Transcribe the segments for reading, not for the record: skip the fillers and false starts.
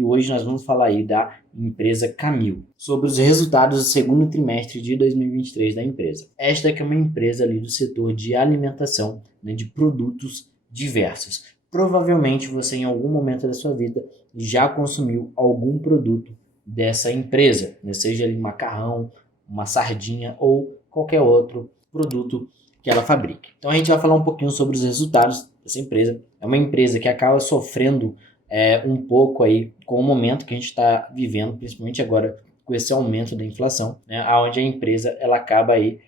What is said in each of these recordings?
e hoje nós vamos falar aí da empresa Camil, sobre os resultados do segundo trimestre de 2023 da empresa. Esta que é uma empresa ali do setor de alimentação, né, de produtos diversos. Provavelmente você em algum momento da sua vida já consumiu algum produto dessa empresa, né, seja ali macarrão, uma sardinha ou qualquer outro produto que ela fabrique. Então a gente vai falar um pouquinho sobre os resultados dessa empresa. É uma empresa que acaba sofrendo um pouco aí com o momento que a gente está vivendo, principalmente agora com esse aumento da inflação, né, onde a empresa ela acaba aí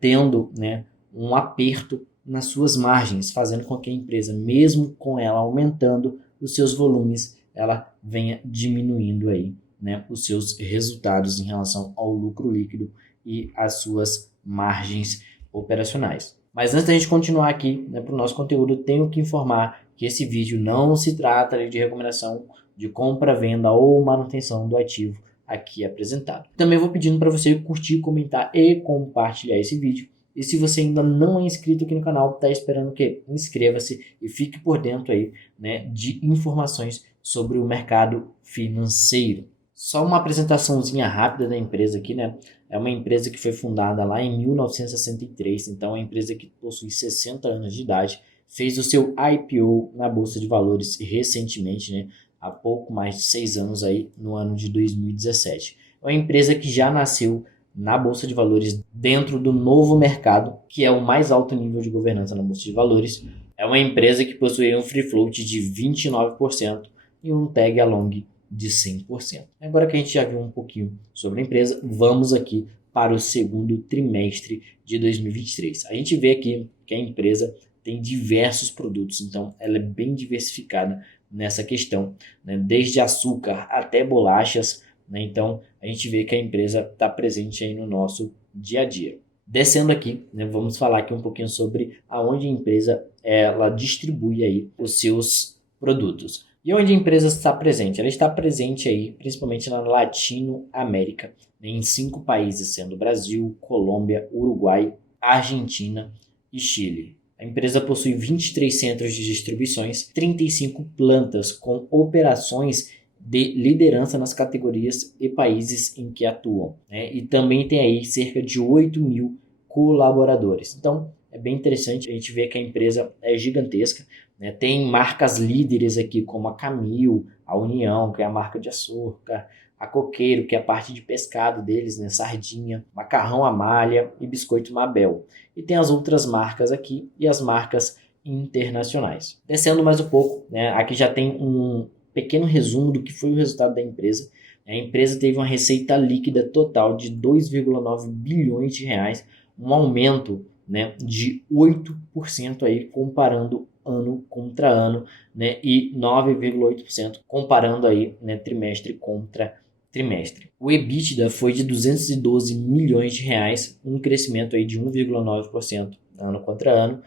tendo, né, um aperto nas suas margens, fazendo com que a empresa, mesmo com ela aumentando os seus volumes, ela venha diminuindo aí, né, os seus resultados em relação ao lucro líquido e as suas margens operacionais. Mas antes da gente continuar aqui, né, para o nosso conteúdo, eu tenho que informar que esse vídeo não se trata de recomendação de compra, venda ou manutenção do ativo aqui apresentado. Também vou pedindo para você curtir, comentar e compartilhar esse vídeo. E se você ainda não é inscrito aqui no canal, está esperando o quê? Inscreva-se e fique por dentro aí, né, de informações sobre o mercado financeiro. Só uma apresentaçãozinha rápida da empresa aqui, né? É uma empresa que foi fundada lá em 1963, então é uma empresa que possui 60 anos de idade, fez o seu IPO na Bolsa de Valores recentemente, né? Há pouco mais de 6 anos aí, no ano de 2017. É uma empresa que já nasceu na Bolsa de Valores dentro do novo mercado, que é o mais alto nível de governança na Bolsa de Valores. É uma empresa que possui um free float de 29% e um tag along de 100%. Agora que a gente já viu um pouquinho sobre a empresa, vamos aqui para o segundo trimestre de 2023. A gente vê aqui que a empresa tem diversos produtos, então ela é bem diversificada nessa questão, né? Desde açúcar até bolachas, né? Então a gente vê que a empresa está presente aí no nosso dia a dia. Descendo aqui, né, vamos falar aqui um pouquinho sobre aonde a empresa ela distribui aí os seus produtos. E onde a empresa está presente? Ela está presente aí principalmente na Latinoamérica, né, em 5 países, sendo Brasil, Colômbia, Uruguai, Argentina e Chile. A empresa possui 23 centros de distribuições, 35 plantas com operações de liderança nas categorias e países em que atuam, né? E também tem aí cerca de 8 mil colaboradores. Então, é bem interessante a gente ver que a empresa é gigantesca, né? Tem marcas líderes aqui como a Camil, a União, que é a marca de açúcar, a Coqueiro, que é a parte de pescado deles, né? Sardinha, Macarrão Amália e Biscoito Mabel. E tem as outras marcas aqui e as marcas internacionais. Descendo mais um pouco, né? Aqui já tem um pequeno resumo do que foi o resultado da empresa. A empresa teve uma receita líquida total de 2,9 bilhões de reais, um aumento, né, de 8% aí, comparando ano contra ano, né, e 9,8% comparando aí, né, trimestre contra trimestre. O EBITDA foi de 212 milhões de reais, um crescimento aí de 1,9% ano contra ano,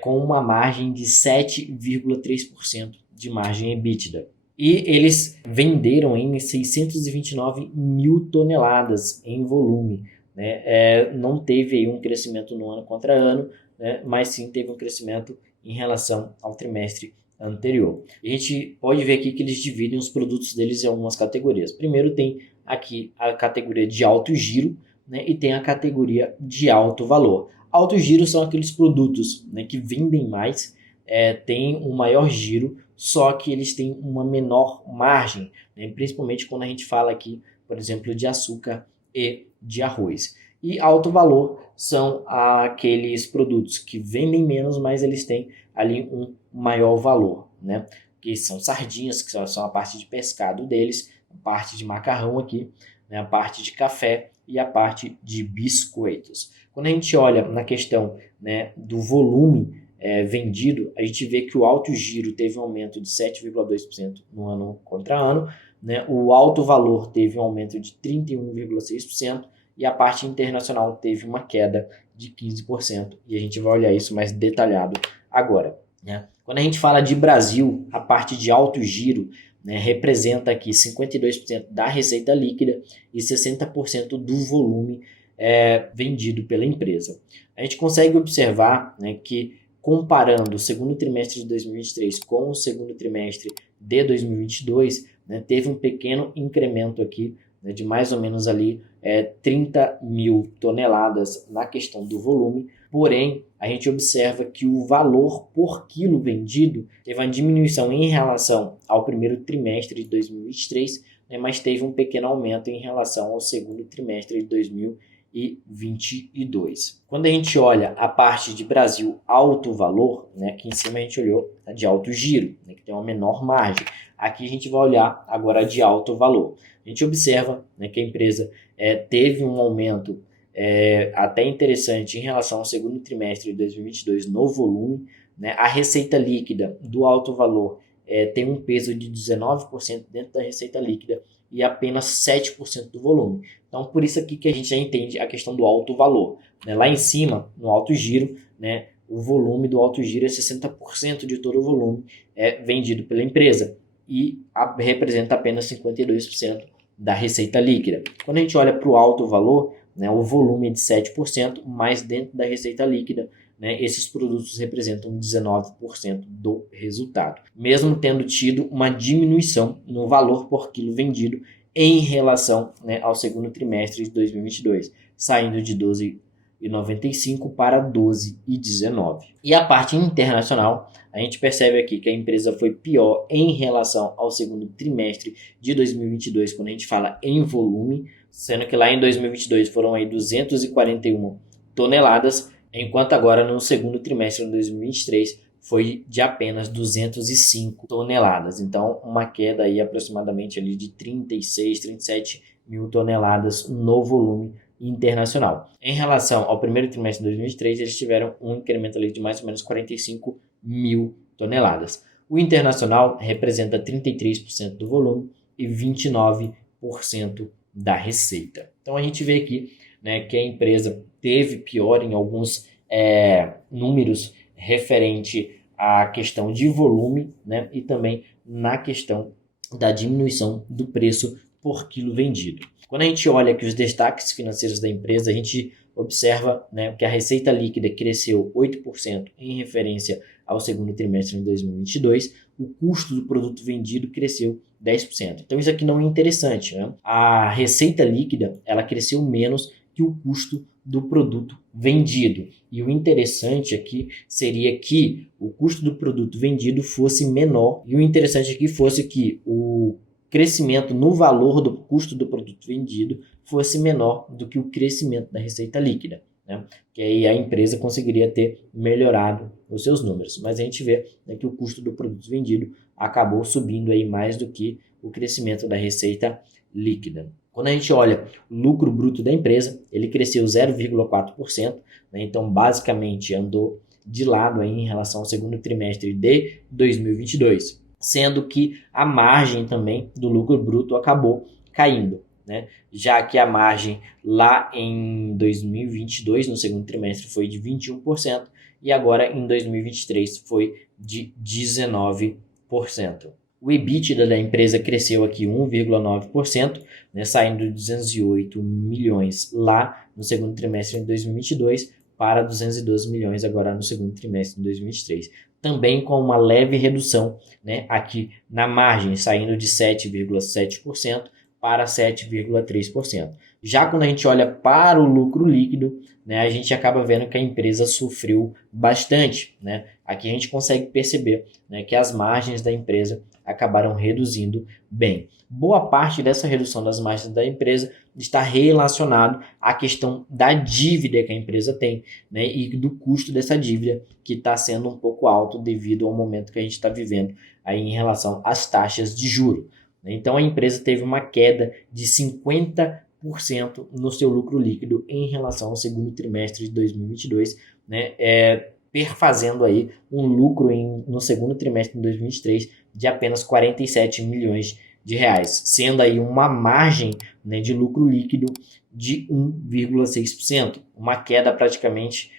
com uma margem de 7,3% de margem EBITDA. E eles venderam em 629 mil toneladas em volume, né? Não teve aí um crescimento no ano contra ano, né? Mas sim teve um crescimento em relação ao trimestre anterior. E a gente pode ver aqui que eles dividem os produtos deles em algumas categorias. Primeiro tem aqui a categoria de alto giro, né? E tem a categoria de alto valor. Alto giro são aqueles produtos, né, que vendem mais, têm um maior giro, só que eles têm uma menor margem, né? Principalmente quando a gente fala aqui, por exemplo, de açúcar e de arroz. E alto valor são aqueles produtos que vendem menos, mas eles têm ali um maior valor, né? Que são sardinhas, que são a parte de pescado deles, a parte de macarrão aqui, né? A parte de café e a parte de biscoitos. Quando a gente olha na questão, né, do volume vendido, a gente vê que o alto giro teve um aumento de 7,2% no ano contra ano, né? O alto valor teve um aumento de 31,6% e a parte internacional teve uma queda de 15%. E a gente vai olhar isso mais detalhado agora, né? Quando a gente fala de Brasil, a parte de alto giro, né, representa aqui 52% da receita líquida e 60% do volume vendido pela empresa. A gente consegue observar, né, que comparando o segundo trimestre de 2023 com o segundo trimestre de 2022, né, teve um pequeno incremento aqui, né, de mais ou menos ali 30 mil toneladas na questão do volume, porém a gente observa que o valor por quilo vendido teve uma diminuição em relação ao primeiro trimestre de 2023, né, mas teve um pequeno aumento em relação ao segundo trimestre de 2022. Quando a gente olha a parte de Brasil alto valor, né, aqui em cima a gente olhou a de alto giro, né, que tem uma menor margem. Aqui a gente vai olhar agora a de alto valor. A gente observa, né, que a empresa teve um aumento até interessante em relação ao segundo trimestre de 2022 no volume, né? A receita líquida do alto valor tem um peso de 19% dentro da receita líquida e apenas 7% do volume. Então, por isso aqui que a gente já entende a questão do alto valor, né? Lá em cima, no alto giro, né, o volume do alto giro é 60% de todo o volume vendido pela empresa e representa apenas 52% da receita líquida. Quando a gente olha para o alto valor, né, o volume é de 7%, mas dentro da receita líquida, né, esses produtos representam 19% do resultado, mesmo tendo tido uma diminuição no valor por quilo vendido em relação, né, ao segundo trimestre de 2022, saindo de 12,95 para 12,19. E a parte internacional, a gente percebe aqui que a empresa foi pior em relação ao segundo trimestre de 2022, quando a gente fala em volume, sendo que lá em 2022 foram aí 241 toneladas, enquanto agora no segundo trimestre de 2023 foi de apenas 205 toneladas. Então, uma queda aí aproximadamente ali de 36, 37 mil toneladas no volume internacional. Em relação ao primeiro trimestre de 2023, eles tiveram um incremento ali de mais ou menos 45 mil toneladas. O internacional representa 33% do volume e 29% da receita. Então a gente vê aqui, né, que a empresa teve pior em alguns números referente à questão de volume, né, e também na questão da diminuição do preço por quilo vendido. Quando a gente olha aqui os destaques financeiros da empresa, a gente observa, né, que a receita líquida cresceu 8% em referência ao segundo trimestre de 2022, o custo do produto vendido cresceu 10%. Então isso aqui não é interessante, né? A receita líquida ela cresceu menos que o custo do produto vendido. E o interessante aqui seria que o custo do produto vendido fosse menor, e o interessante aqui fosse que o crescimento no valor do custo do produto vendido fosse menor do que o crescimento da receita líquida, né? Que aí a empresa conseguiria ter melhorado os seus números. Mas a gente vê, né, que o custo do produto vendido acabou subindo aí mais do que o crescimento da receita líquida. Quando a gente olha o lucro bruto da empresa, ele cresceu 0,4%, né? Então basicamente andou de lado aí em relação ao segundo trimestre de 2022, sendo que a margem também do lucro bruto acabou caindo, né? Já que a margem lá em 2022, no segundo trimestre, foi de 21%, e agora em 2023 foi de 19%. O EBITDA da empresa cresceu aqui 1,9%, né, saindo de 208 milhões lá no segundo trimestre de 2022 para 212 milhões agora no segundo trimestre de 2023. Também com uma leve redução, né, aqui na margem, saindo de 7,7% para 7,3%. Já quando a gente olha para o lucro líquido, né, a gente acaba vendo que a empresa sofreu bastante, né? Aqui a gente consegue perceber, né, que as margens da empresa acabaram reduzindo bem. Boa parte dessa redução das margens da empresa está relacionado à questão da dívida que a empresa tem, né, e do custo dessa dívida, que está sendo um pouco alto devido ao momento que a gente está vivendo aí em relação às taxas de juros. Então a empresa teve uma queda de 50% no seu lucro líquido em relação ao segundo trimestre de 2022, né, perfazendo aí um lucro no segundo trimestre de 2023 de apenas 47 milhões de reais, sendo aí uma margem, né, de lucro líquido de 1,6%, uma queda praticamente,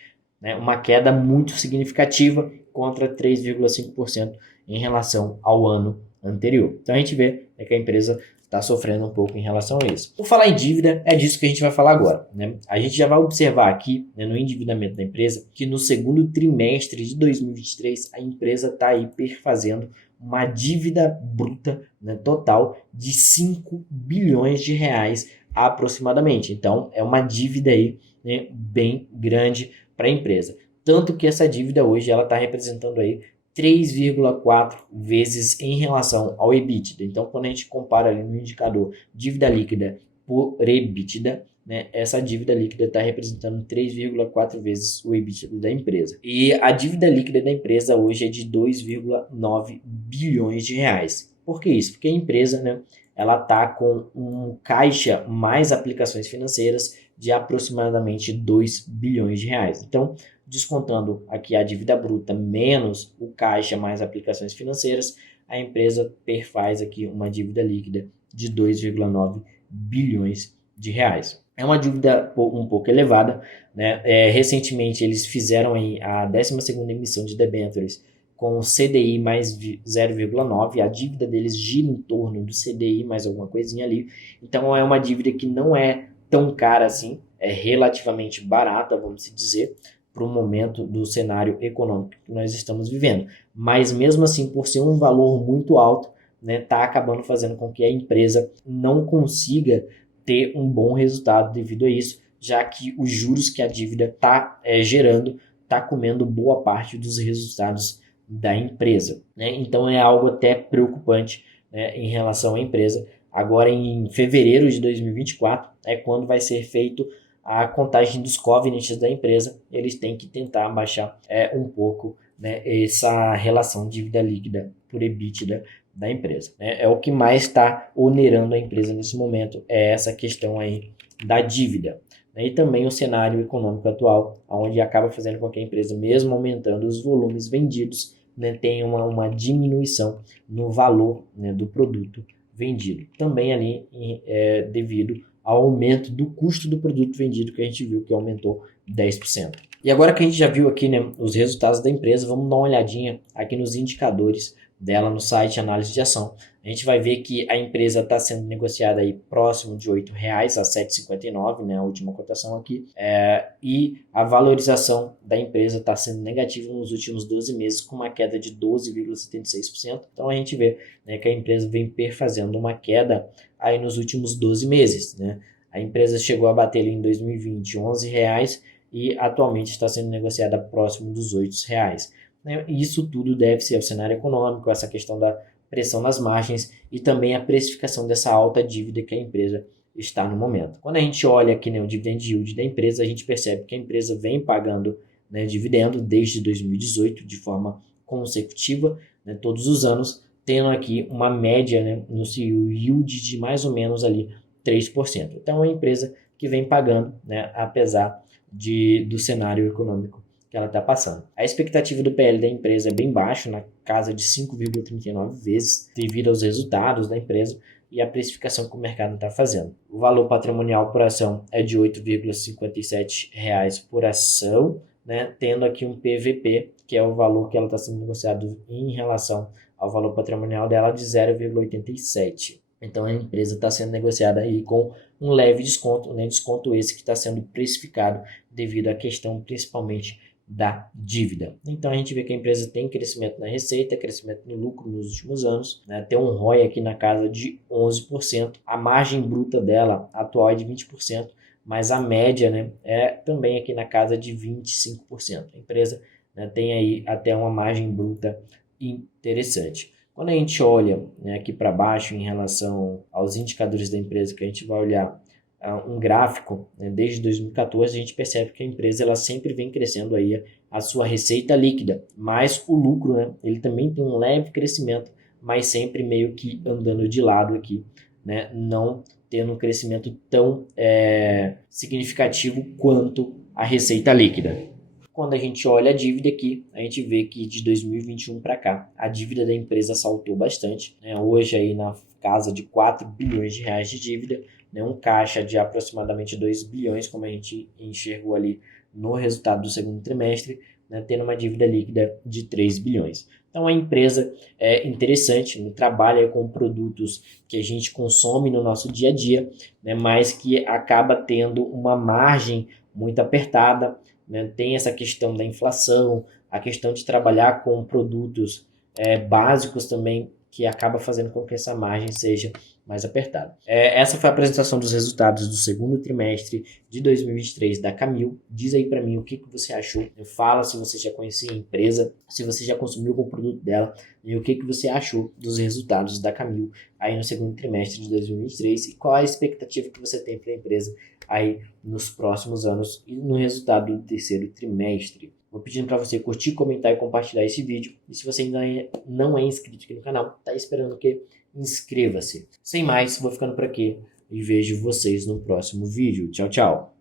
né, uma queda muito significativa contra 3,5% em relação ao ano anterior. Então a gente vê, né, que a empresa está sofrendo um pouco em relação a isso. Por falar em dívida, é disso que a gente vai falar agora, né? A gente já vai observar aqui, né, no endividamento da empresa, que no segundo trimestre de 2023 a empresa está aí perfazendo uma dívida bruta, né, total de 5 bilhões de reais aproximadamente. Então, é uma dívida aí, né, bem grande para a empresa. Tanto que essa dívida hoje ela está representando aí 3,4 vezes em relação ao EBITDA. Então, quando a gente compara ali no indicador dívida líquida por EBITDA, né, essa dívida líquida está representando 3,4 vezes o EBITDA da empresa. E a dívida líquida da empresa hoje é de 2,9 bilhões de reais. Por que isso? Porque a empresa, né, ela está com um caixa mais aplicações financeiras de aproximadamente 2 bilhões de reais. Então, descontando aqui a dívida bruta menos o caixa mais aplicações financeiras, a empresa perfaz aqui uma dívida líquida de 2,9 bilhões de reais. É uma dívida um pouco elevada, né? Recentemente eles fizeram aí a 12ª emissão de debêntures com CDI mais 0,9, a dívida deles gira em torno do CDI mais alguma coisinha ali, então é uma dívida que não é tão cara assim, é relativamente barata, vamos dizer, para o momento do cenário econômico que nós estamos vivendo, mas mesmo assim, por ser um valor muito alto, né, tá acabando fazendo com que a empresa não consiga ter um bom resultado devido a isso, já que os juros que a dívida está gerando está comendo boa parte dos resultados da empresa, né? Então é algo até preocupante, né, em relação à empresa. Agora em fevereiro de 2024 é quando vai ser feito a contagem dos covenants da empresa. Eles têm que tentar baixar um pouco, né, essa relação dívida líquida por EBITDA da empresa, né? É o que mais está onerando a empresa nesse momento, é essa questão aí da dívida, né? E também o cenário econômico atual, onde acaba fazendo com que a empresa, mesmo aumentando os volumes vendidos, né, tenha uma diminuição no valor, né, do produto vendido. Também ali devido ao aumento do custo do produto vendido, que a gente viu que aumentou 10%. E agora que a gente já viu aqui, né, os resultados da empresa, vamos dar uma olhadinha aqui nos indicadores dela no site Análise de Ação. A gente vai ver que a empresa está sendo negociada aí próximo de R$ 8,00 a 7,59, né, a última cotação aqui, e a valorização da empresa está sendo negativa nos últimos 12 meses, com uma queda de 12,76%. Então a gente vê, né, que a empresa vem fazendo uma queda aí nos últimos 12 meses, né? A empresa chegou a bater ali em 2020 R$ 11,00 e atualmente está sendo negociada próximo dos R$ 8,00. E isso tudo deve-se ao cenário econômico, essa questão da pressão nas margens e também a precificação dessa alta dívida que a empresa está no momento. Quando a gente olha aqui, né, o dividend yield da empresa, a gente percebe que a empresa vem pagando, né, dividendo desde 2018 de forma consecutiva, né, todos os anos, tendo aqui uma média, né, no seu yield de mais ou menos ali 3%. Então é uma empresa que vem pagando, né, apesar do cenário econômico que ela está passando. A expectativa do PL da empresa é bem baixo, na casa de 5,39 vezes, devido aos resultados da empresa e a precificação que o mercado está fazendo. O valor patrimonial por ação é de R$ 8,57 por ação, né, tendo aqui um PVP, que é o valor que ela está sendo negociado em relação ao valor patrimonial dela, de 0,87. Então a empresa está sendo negociada aí com um leve desconto, né, desconto esse que está sendo precificado devido à questão principalmente da dívida. Então a gente vê que a empresa tem crescimento na receita, crescimento no lucro nos últimos anos, né? Tem um ROI aqui na casa de 11%, a margem bruta dela atual é de 20%, mas a média, né, é também aqui na casa de 25%. A empresa, né, tem aí até uma margem bruta interessante. Quando a gente olha, né, aqui para baixo em relação aos indicadores da empresa, que a gente vai olhar um gráfico, né, desde 2014, a gente percebe que a empresa ela sempre vem crescendo aí a sua receita líquida, mas o lucro, né, ele também tem um leve crescimento, mas sempre meio que andando de lado aqui, né, não tendo um crescimento tão significativo quanto a receita líquida. Quando a gente olha a dívida aqui, a gente vê que de 2021 para cá, a dívida da empresa saltou bastante, né, hoje aí na casa de 4 bilhões de reais de dívida, né, um caixa de aproximadamente 2 bilhões, como a gente enxergou ali no resultado do segundo trimestre, né, tendo uma dívida líquida de 3 bilhões. Então a empresa é interessante, né, trabalha com produtos que a gente consome no nosso dia a dia, né, mas que acaba tendo uma margem muito apertada, né, tem essa questão da inflação, a questão de trabalhar com produtos básicos também que acaba fazendo com que essa margem seja mais apertada. Essa foi a apresentação dos resultados do segundo trimestre de 2023 da Camil. Diz aí para mim o que você achou. Fala se você já conhecia a empresa, se você já consumiu algum produto dela e o que você achou dos resultados da Camil aí no segundo trimestre de 2023 e qual a expectativa que você tem para a empresa aí nos próximos anos e no resultado do terceiro trimestre. Vou pedindo para você curtir, comentar e compartilhar esse vídeo. E se você ainda não é inscrito aqui no canal, tá esperando o quê? Inscreva-se. Sem mais, vou ficando por aqui e vejo vocês no próximo vídeo. Tchau, tchau.